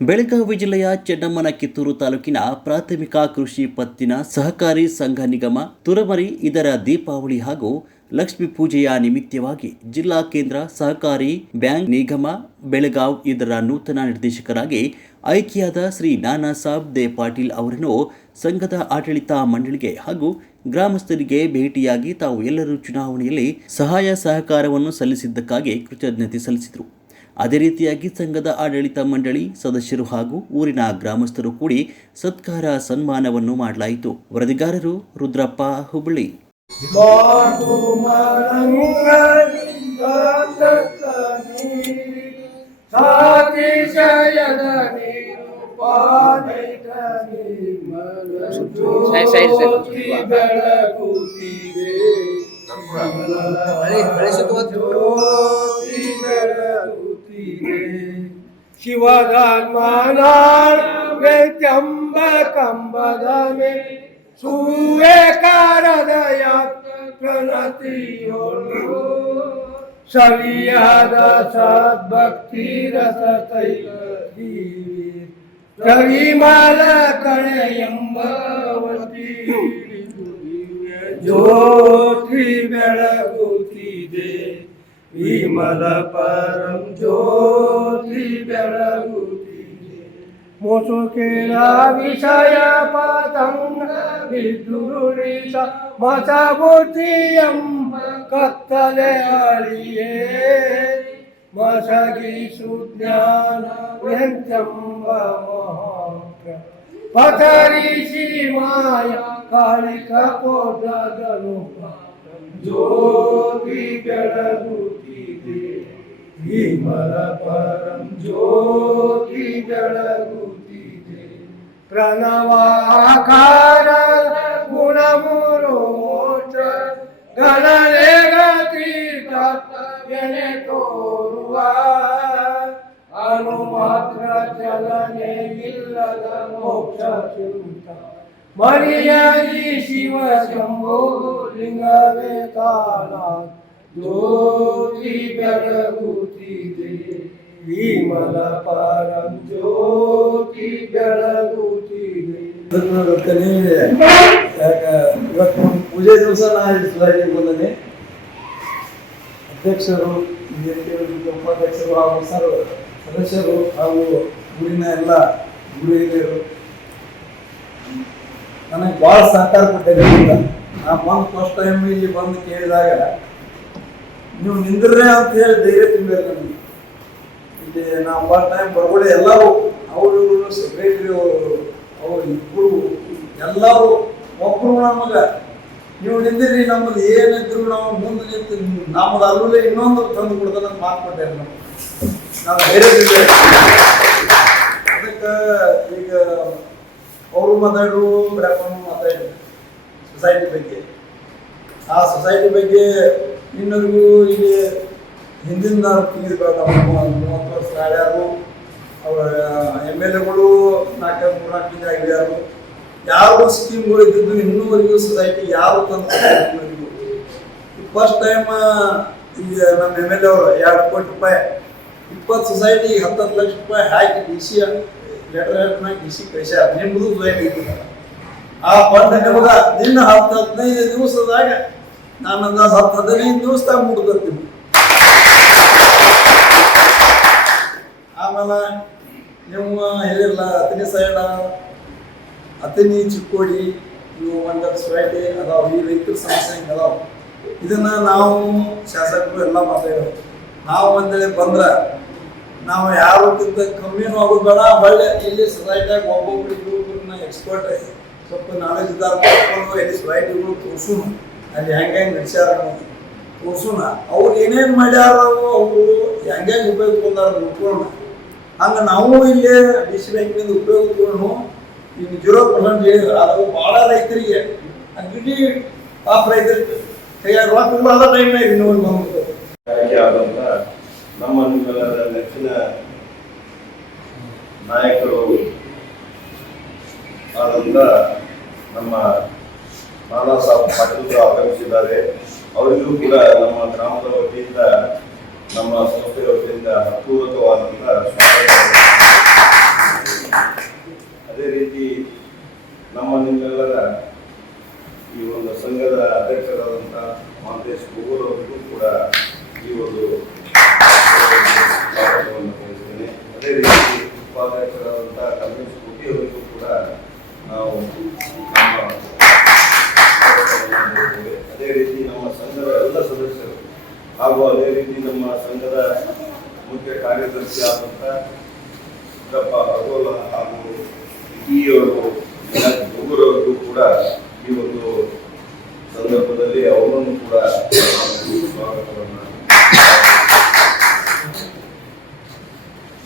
ಬೆಳಗಾವಿ ಜಿಲ್ಲೆಯ ಚೆನ್ನಮ್ಮನ ಕಿತ್ತೂರು ತಾಲೂಕಿನ ಪ್ರಾಥಮಿಕ ಕೃಷಿ ಪತ್ತಿನ ಸಹಕಾರಿ ಸಂಘ ನಿಗಮ ತುರಮರಿ ಇದರ ದೀಪಾವಳಿ ಹಾಗೂ ಲಕ್ಷ್ಮೀ ಪೂಜೆಯ ನಿಮಿತ್ತವಾಗಿ ಜಿಲ್ಲಾ ಕೇಂದ್ರ ಸಹಕಾರಿ ಬ್ಯಾಂಕ್ ನಿಗಮ ಬೆಳಗಾವ್ ಇದರ ನೂತನ ನಿರ್ದೇಶಕರಾಗಿ ಆಯ್ಕೆಯಾದ ಶ್ರೀ ನಾನಾ ಸಾಬ್ ದೇ ಪಾಟೀಲ್ ಅವರನ್ನು ಸಂಘದ ಆಡಳಿತ ಮಂಡಳಿಗೆ ಹಾಗೂ ಗ್ರಾಮಸ್ಥರಿಗೆ ಭೇಟಿಯಾಗಿ ತಾವು ಎಲ್ಲರೂ ಚುನಾವಣೆಯಲ್ಲಿ ಸಹಾಯ ಸಹಕಾರವನ್ನು ಸಲ್ಲಿಸಿದ್ದಕ್ಕಾಗಿ ಕೃತಜ್ಞತೆ ಸಲ್ಲಿಸಿದರು. ಅದೇ ರೀತಿಯಾಗಿ ಸಂಘದ ಆಡಳಿತ ಮಂಡಳಿ ಸದಸ್ಯರು ಹಾಗೂ ಊರಿನ ಗ್ರಾಮಸ್ಥರು ಕೂಡಿ ಸತ್ಕಾರ ಸನ್ಮಾನವನ್ನು ಮಾಡಲಾಯಿತು. ವರದಿಗಾರರು ರುದ್ರಪ್ಪ, ಹುಬ್ಬಳ್ಳಿ. ಶಿವಧರ್ಮನಾಳ ಕಂಬದ ಮೇಲೆ ಸೂರ್ಯಕಾರದ ಪ್ರಣತಿಯೋಳು ಸರಿಯಾದ ಸದ್ಭಕ್ತಿ ರಸ ತೈಲೀ ಕವಿಮಾಲ ಕಳೆ ಎಂಬವತಿ ಜ್ಯೋತಿ ಬೆಳಗುತ್ತಿದೆ ವಿಮಲ ಪರಂ ಜ್ಯೋತಿ ಬೆಳಗುತ್ತಿದೆ ಮುಸುಕಿನ ವಿಷಯ ಪತಂಗ ವಿದುರುಳಿಸ ಮತ ಬುದ್ಧಿಯಂಬ ಕತ್ತಲೆ ಅಳಿಯೇ ಮಸಗಿಸು ಜ್ಞಾನ ಎಂತೆಂಬ ಮಹಾಪ್ರ ಪತರಿಸಿ ಮಾಯ ಕಾಳಿಕ ಪೋದನು ಜ್ಯೋತಿ ಬೆಳಗುತ್ತಿದೆ ವಿಮಲ ಪರಂ ಜ್ಯೋತಿ ಬೆಳಗುತ್ತಿದೆ ಪ್ರಣವಾಕಾರ ಗುಣಮುರೋಚ ಗಣನೆ ಗತೀರ್ಥ ತೋರುವ ಅನುಮಾತ್ರ ಚಲನೆ ಇಲ್ಲದ ಮೋಕ್ಷ ಚಿಂತ ಮರಿಯರಿ ಶಿವ ಶಂಭೋ ಲಿಂಗವೇ ಕಾಲ ಜ್ಯೋತಿ ಬೆಳಗುತ್ತಿದೆ ವಿಮಲ ಪರಂ ಜ್ಯೋತಿ ಬೆಳಗುತ್ತಿದೆ. ಇವತ್ತು ಪೂಜೆ ದಿವಸ ನಾನು ಬಂದನೆ ಅಧ್ಯಕ್ಷರು, ಉಪಾಧ್ಯಕ್ಷರು ಹಾಗೂ ಸದಸ್ಯರು ಹಾಗೂ ಊರಿನ ಎಲ್ಲ ಗುರು ಹಿರಿಯರು ನನಗೆ ಭಾಳ ಸಹಕಾರ ಕೊಟ್ಟಿದ್ದೆ. ನಾನು ಬಂದು ಫಸ್ಟ್ ಟೈಮ್ ಇಲ್ಲಿ ಬಂದು ಕೇಳಿದಾಗ ನೀವು ನಿಂದ್ರೇ ಅಂತ ಹೇಳಿ ಧೈರ್ಯ ತುಂಬಿದ್ರು ನನಗೆ. ಇಲ್ಲಿ ನಾವು ಫಸ್ಟ್ ಟೈಮ್ ಬರ್ಬೋಡೆ ಎಲ್ಲರೂ ಅವರು ಸೆಕ್ರೆಟರಿ ಅವರು ಇಬ್ಬರು ಎಲ್ಲರೂ ಒಬ್ಬರು ನಮಗೆ ನೀವು ನಿಂದಿರಿ, ನಮ್ಮದು ಏನಿದ್ರು ನಾವು ಮುಂದೆ ನಿಂತು ನಮ್ಮದು ಅಲ್ಲೇ ಇನ್ನೊಂದು ತಂದು ಕೊಡ್ತಾನೆ ಮಾತು ಕೊಟ್ಟೆ ನಾವು ಧೈರ್ಯ ತುಂಬಿದೆ. ಅದಕ್ಕೆ ಈಗ ಅವರು ಮಾತಾಡರು, ಬ್ರಾಹ್ಮಣರು ಮಾತಾಡಿದ್ರು ಸೊಸೈಟಿ ಬಗ್ಗೆ. ಆ ಸೊಸೈಟಿ ಬಗ್ಗೆ ಇನ್ನೊರಿಗೂ ಇಲ್ಲಿ ಹಿಂದಿನ ತೆಗೆದುಕೊಳ್ಳ 30 ವರ್ಷ ಆಡ್ಯಾರು. ಅವರ MLAಗಳು 4 ತಿಂಗಳು ಆಗ್ಯಾರು. ಯಾವ ಸ್ಕೀಮ್ಗಳು ಇದ್ದಿದ್ದು ಇನ್ನೂವರೆಗೂ ಸೊಸೈಟಿ ಯಾವ ತಂದು ಫಸ್ಟ್ ಟೈಮ್ ಈಗ ನಮ್ಮ MLA ಅವರು 2 ಕೋಟಿ ರೂಪಾಯಿ 20 ಸೊಸೈಟಿ 10 ಲಕ್ಷ ರೂಪಾಯಿ ಹಾಕಿ DC ಲೆಟರ್ DC ಕಳಿಸ್ಯಾರ. ನಿಮ್ಮದು ಸೊಸೈಟಿ ಇದ್ದಿಲ್ಲ. ಆ ಫಂಡ್ ನಿಮಗೆ ನಿನ್ನ 10-15 ದಿವಸದಾಗ ನಾನು 10-15 ದಿವಸದಾಗ ಮುಡ್ಕೊತೀನಿ. ಆಮೇಲೆ ನೀವು ಹೇಳಿರಲ್ಲ ಅತನಿ ಸೈಡ, ಅತನಿ ಚಿಕ್ಕೋಡಿ ಇವು ಒಂದು ಸೊಸೈಟಿ ಅದಾವ. ಈ ರೈತರ ಸಮಸ್ಯೆ ಹಿಂಗೆ ಅದಾವ. ಇದನ್ನು ನಾವು ಶಾಸಕರು ಎಲ್ಲ ಮಾತಾಡೋದು. ನಾವು ಒಂದೇಳಿ ಬಂದ್ರೆ ನಾವು ಯಾರಕ್ಕಿಂತ ಕಮ್ಮಿನೂ ಆಗೋದು ಬೇಡ. ಒಳ್ಳೆ ಇಲ್ಲಿ ಸೊಸೈಟಿಯಾಗ ಒಬ್ಬೊಬ್ಬರನ್ನ ಎಕ್ಸ್ಪರ್ಟ್ ಸ್ವಲ್ಪ ನಾಲೆಜ್ ಇದ್ದಾರೆ ಎಲ್ಲಿ ಸೊಸೈಟಿಗಳು ತೋರ್ಸೋಣ, ಅಲ್ಲಿ ಹೆಂಗೆ ನಡೆಸ್ಯಾರ ತೋರ್ಸೋಣ. ಅವ್ರು ಏನೇನು ಮಾಡ್ಯಾರ, ಅವರು ಹೆಂಗೆ ಉಪಯೋಗ ತೊಗೊಂಡಾರ ನೋಡ್ಕೊಳ್ಳೋಣ. ಹಂಗೆ ನಾವು ಇಲ್ಲೇ DC ಬ್ಯಾಂಕಿನಿಂದ ಉಪಯೋಗ ತೊಗೊಂಡು ಈಗ 0% ಹೇಳಿದ್ರೆ ಅದು ಭಾಳ ರೈತರಿಗೆ ಇಡೀ ಪಾಪ ರೈತರಿಗೆ ಕೈಯಾಗ ರೊಕ್ಕ ಆದ ಟೈಮ್ನಾಗ ಇನ್ನೊಂದು ಆದಂಥ ನಮ್ಮ ನಿಮ್ಮೆಲ್ಲರ ನೆಚ್ಚಿನ ನಾಯಕರು ಆದಂಥ ನಮ್ಮ ನಾನಾ ಸಾಬ್ ಪಾಟೀಲ್ ಆಗಮಿಸಿದ್ದಾರೆ. ಅವರಿಗೂ ಕೂಡ ನಮ್ಮ ಗ್ರಾಮದ ವತಿಯಿಂದ ನಮ್ಮ ಸಂಸ್ಥೆಯ ವತಿಯಿಂದ ಹೃತ್ಪೂರ್ವಕವಾದಂಥ ಸ್ವಾಗತ. ಉಪಾಧ್ಯಕ್ಷರಾದಂಥ ಕಲ್ಮೇಶ್ ಕೋಟಿ ಅವರಿಗೂ ಕೂಡ ನಾವು ನಮ್ಮ ಅದೇ ರೀತಿ ನಮ್ಮ ಸಂಘದ ಎಲ್ಲ ಸದಸ್ಯರು ಹಾಗೂ ಅದೇ ರೀತಿ ನಮ್ಮ ಸಂಘದ ಮುಖ್ಯ ಕಾರ್ಯದರ್ಶಿ ಆದಂಥ ಚಿಕ್ಕಪ್ಪ ಅಗೋಲ ಹಾಗೂ ಅವರು ಕೂಡ ಈ ಒಂದು ಸಂದರ್ಭದಲ್ಲಿ ಅವರನ್ನು ಕೂಡ ಸ್ವಾಗತವನ್ನು.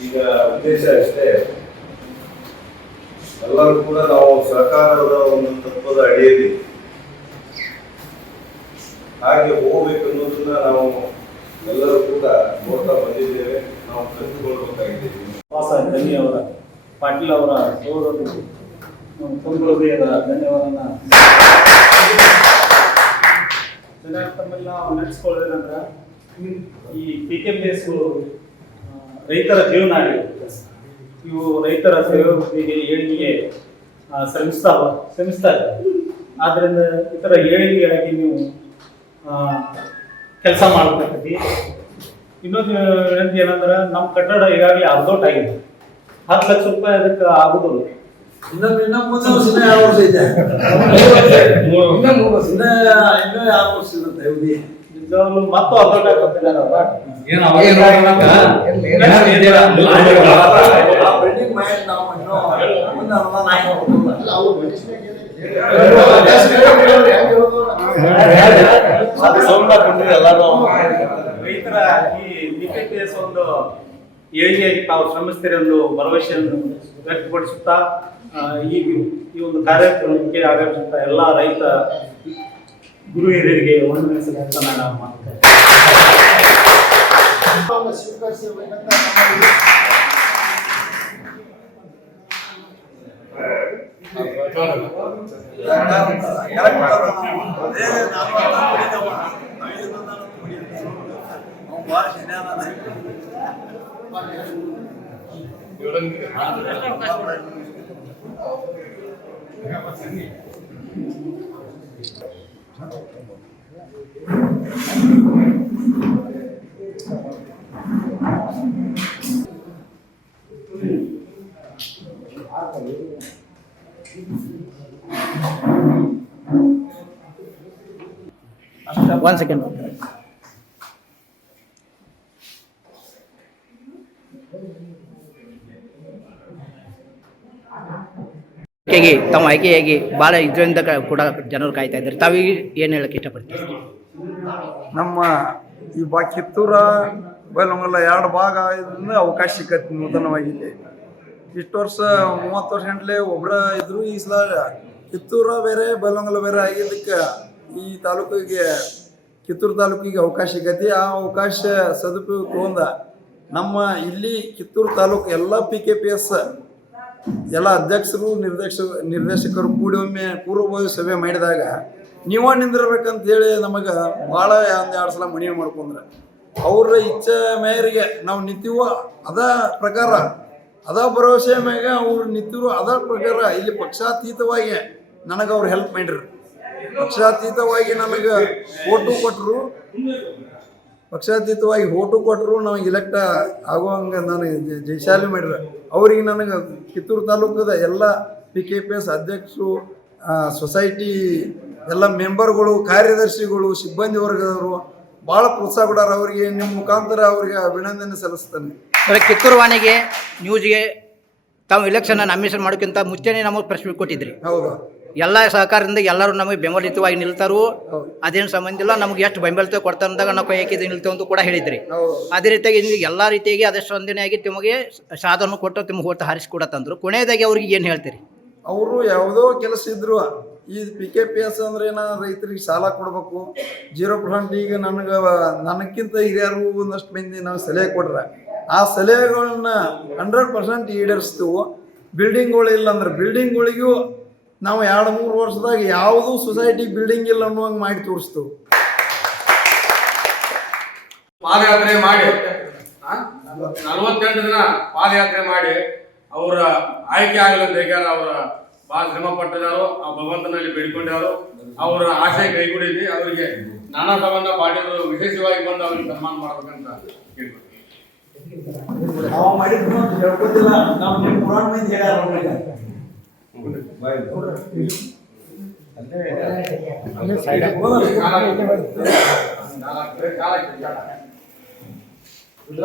ಈಗ ಉದ್ದೇಶ ಅಷ್ಟೇ, ಎಲ್ಲರೂ ಕೂಡ ನಾವು ಸರ್ಕಾರದ ಒಂದು ತತ್ವದ ಅಡಿಯಲ್ಲಿ ಹಾಗೆ ಹೋಗ್ಬೇಕು ಅನ್ನೋದನ್ನ ನಾವು ಎಲ್ಲರೂ ಕೂಡ ನೋಡ್ತಾ ಬಂದಿದ್ದೇವೆ, ನಾವು ಕಲಿತುಕೊಳ್ಬೇಕಾಗಿದ್ದೇವೆ. ಧನ್ಯ ಅವರ ಪಾಟೀಲ್ ಅವರ ಸೋದರರು ತುಂಬ ಹೃದಯದ ಧನ್ಯವಾದನ ತಮ್ಮೆಲ್ಲ ನಾವು ನಡೆಸ್ಕೊಳ್ಳೋದಂದ್ರೆ ಈ PKPS ರೈತರ ಜೀವನಾಡಿ, ಇವು ರೈತರ ಸೇವೆಗೆ ಏಳಿಗೆಗೆ ಶ್ರಮಿಸ್ತಾರೆ. ಆದ್ದರಿಂದ ಇತರ ಏಳಿಗೆಯಾಗಿ ನೀವು ಕೆಲಸ ಮಾಡಬೇಕೈತಿ. ಇನ್ನೊಂದು ವಿನಂತಿ ಏನಂದ್ರೆ ನಮ್ಮ ಕಟ್ಟಡ ಈಗಾಗಲೇ ಅರ್ಧೋಟ್ ಆಗಿದೆ, 10 ಲಕ್ಷ ರೂಪಾಯಿ ಅದಕ್ಕೆ ಆಗುದಿಲ್ಲ. ಇನ್ನೂ ಮುಂದೆ ವರ್ಷ 2 ವರ್ಷ ಇದೆ, ಇನ್ನೂ 2 ವರ್ಷ ಇರುತ್ತೆ. ನಿಜವಾಗ್ಲೂ ಮತ್ತು ಅರ್ಧೋಟ್ ಆಗ್ತದೆ. ಬಿಲ್ಡಿಂಗ್ ಮಾಡಿ ನಾವು ಇನ್ನೂ ಮುಂದೆ ರೈತರ ಈ PKPS ಒಂದು ಏಳಿಗೆಯಾಗಿ ತಾವು ಶ್ರಮಿಸ್ತೀರಿ ಎಂದು ಭರವಸೆಯನ್ನು ವ್ಯಕ್ತಪಡಿಸುತ್ತಾ ಈ ಒಂದು ಕಾರ್ಯಕ್ರಮಕ್ಕೆ ಆಗಮಿಸುತ್ತಾ ಎಲ್ಲ ರೈತ ಗುರು ಹಿರಿಯರಿಗೆ ವಂದನೆ ನಾವು ಮಾಡ್ತೇವೆ. One second. ತಾವು ಆಯ್ಕೆಯಾಗಿ ಭಾಳ ಇದರಿಂದ ಕೂಡ ಜನರು ಕಾಯ್ತಾ ಇದ್ದಾರೆ. ತಾವೀಗ ಏನು ಹೇಳಕ್ಕೆ ಇಷ್ಟಪಡ್ತೀವಿ? ನಮ್ಮ ಈ ಕಿತ್ತೂರ ಬೈಲಹೊಂಗಲ 2 ಭಾಗ ಇದರಿಂದ ಅವಕಾಶ ಸಿಕ್ಕತ್ತೆ ನೂತನವಾಗಿದೆ. ಇಷ್ಟು ವರ್ಷ 30 ವರ್ಷ ಗಂಟಲೆ ಒಬ್ಬರ ಇದ್ರು. ಈ ಸಲ ಕಿತ್ತೂರ ಬೇರೆ ಬೈಲಹೊಂಗಲ ಬೇರೆ ಆಗಿದ್ದಕ್ಕೆ ಈ ತಾಲೂಕಿಗೆ ಕಿತ್ತೂರು ತಾಲೂಕಿಗೆ ಅವಕಾಶ ಸಿಗತಿ. ಆ ಅವಕಾಶ ಸದುಪಯೋಗ ತಗೊಂಡ ನಮ್ಮ ಇಲ್ಲಿ ಕಿತ್ತೂರು ತಾಲೂಕು ಎಲ್ಲ PKPS ಎಲ್ಲ ಅಧ್ಯಕ್ಷರು ನಿರ್ದೇಶಕರು ಕೂಡಿ ಒಮ್ಮೆ ಪೂರ್ವಭಾವಿ ಸಭೆ ಮಾಡಿದಾಗ ನೀವ ನಿಂದಿರ್ಬೇಕಂತ ಹೇಳಿ ನಮಗೆ ಭಾಳ 1-2 ಸಲ ಮನವಿ ಮಾಡ್ಕೊಂಡ್ರೆ ಅವ್ರ ಇಚ್ಛೆ ಮೇರೆಗೆ ನಾವು ನಿಂತೀವೋ ಅದ ಪ್ರಕಾರ ಅದ ಭರವಸೆ ಮ್ಯಾಗ ಅವ್ರು ನಿಂತಿರು ಅದ ಪ್ರಕಾರ ಇಲ್ಲಿ ಪಕ್ಷಾತೀತವಾಗಿ ನನಗೆ ಅವ್ರು ಹೆಲ್ಪ್ ಮಾಡಿರು. ಪಕ್ಷಾತೀತವಾಗಿ ನನಗೆ ಓಟು ಕೊಟ್ಟರು, ಪಕ್ಷಾತೀತವಾಗಿ ಓಟು ಕೊಟ್ಟರು, ನಮಗೆ ಇಲೆಕ್ಟ್ ಆಗುವಂಗೆ ನನಗೆ ಜಯಶಾಲಿ ಮಾಡಿದ್ರು. ಅವ್ರಿಗೆ ನನಗೆ ಕಿತ್ತೂರು ತಾಲೂಕದ ಎಲ್ಲ PKPS ಅಧ್ಯಕ್ಷರು, ಸೊಸೈಟಿ ಎಲ್ಲ ಮೆಂಬರ್ಗಳು, ಕಾರ್ಯದರ್ಶಿಗಳು, ಸಿಬ್ಬಂದಿ ವರ್ಗದವರು ಭಾಳ ಪ್ರೋತ್ಸಾಹ ಕೊಡಾರ. ಅವರಿಗೆ ನಿಮ್ಮ ಮುಖಾಂತರ ಅವ್ರಿಗೆ ಅಭಿನಂದನೆ ಸಲ್ಲಿಸ್ತಾನೆ. ಕಿತ್ತೂರು ವಾಣಿಗೆ ನ್ಯೂಸ್ಗೆ ತಾವು ಎಲೆಕ್ಷನ್ ನಾಮಿನೇಷನ್ ಮಾಡೋಕ್ಕಿಂತ ಮುಂಚೆನೇ ನಮಗೆ ಪ್ರೆಸ್ ಮೀಟ್ ಕೊಟ್ಟಿದ್ರಿ. ಹೌದು, ಎಲ್ಲ ಸಹಕಾರದಿಂದ ಎಲ್ಲರೂ ನಮಗೆ ಬೆಂಬಲಿತವಾಗಿ ನಿಲ್ತಾರು. ಅದೇನು ಸಂಬಂಧ ಇಲ್ಲ, ನಮ್ಗೆ ಎಷ್ಟು ಬೆಂಬಲಿತ ಕೊಡ್ತಾರೆ ಅಂದಾಗ ನಾವು ಕೈ ಹಾಕಿದ್ದು ನಿಲ್ತೇವೆ ಅಂತ ಕೂಡ ಹೇಳಿದ್ರಿ. ಅದೇ ರೀತಿಯಾಗಿ ಎಲ್ಲ ರೀತಿಯಾಗಿ ಅದಷ್ಟು ಸ್ಪಂದನೆಯಾಗಿ ನಿಮಗೆ ಸಾಧನ ಕೊಟ್ಟು ನಿಮ್ಗೆ ಓಟ್ ಹಾರಿಸಿಕೊಡತ್ತಂದ್ರು. ಕೊನೆಯದಾಗಿ ಅವ್ರಿಗೆ ಏನು ಹೇಳ್ತೀರಿ? ಅವರು ಯಾವುದೋ ಕೆಲಸ ಇದ್ರು ಈ PKPS ಅಂದ್ರೆ ರೈತರಿಗೆ ಸಾಲ ಕೊಡಬೇಕು 0%. ಈಗ ನನಗಿಂತ ಹಿರಿಯರು ಒಂದಷ್ಟು ಮಂದಿ ನಾವು ಸಲಹೆ ಕೊಟ್ರೆ ಆ ಸಲಹೆಗಳನ್ನ 100% ಈಡೇರಿಸ್ತೀವಿ. ಬಿಲ್ಡಿಂಗ್ಗಳು ಇಲ್ಲ ಅಂದ್ರೆ ಬಿಲ್ಡಿಂಗ್ಗಳಿಗೂ ನಾವು 2-3 ವರ್ಷದಾಗ ಯಾವುದೂ ಸೊಸೈಟಿ ಬಿಲ್ಡಿಂಗ್ ಇಲ್ಲ ಅನ್ನುವಂಗೆ ಮಾಡಿ ತೋರಿಸ್ತೀವಿ. ಪಾದಯಾತ್ರೆ ಮಾಡಿ 48 ದಿನ ಪಾದಯಾತ್ರೆ ಮಾಡಿ ಅವರ ಆಯ್ಕೆ ಆಗಲಂತ ಅವರ ಭಾಳ ಶ್ರಮ ಪಟ್ಟಿದ್ದಾರೆ. ಆ ಭಗವಂತನಲ್ಲಿ ಬೇಡಿಕೊಂಡವರು ಅವರ ಆಶಯ ಕೈಗೂಡಿದೆ. ಅವರಿಗೆ ನಾನಾ ಸಾಬಣ್ಣ ಪಾಟೀಲ್ ವಿಶೇಷವಾಗಿ ಬಂದು ಅವ್ರಿಗೆ ಸನ್ಮಾನ ಮಾಡ್ಬೇಕಂತ ಕೇಳ್ಬೋದು. ನಾವು ಮಾಡಿದ್ರು ಅಂತ ಹೇಳ್ಕೊತಿಲ್ಲ, ನಾವು ನಿಮ್ಮ ಪುರಾಣ ಮಂದಿ ಹೇಳ್ಯಾರ ನಮ್ಗೆ. ಎಲ್ಲ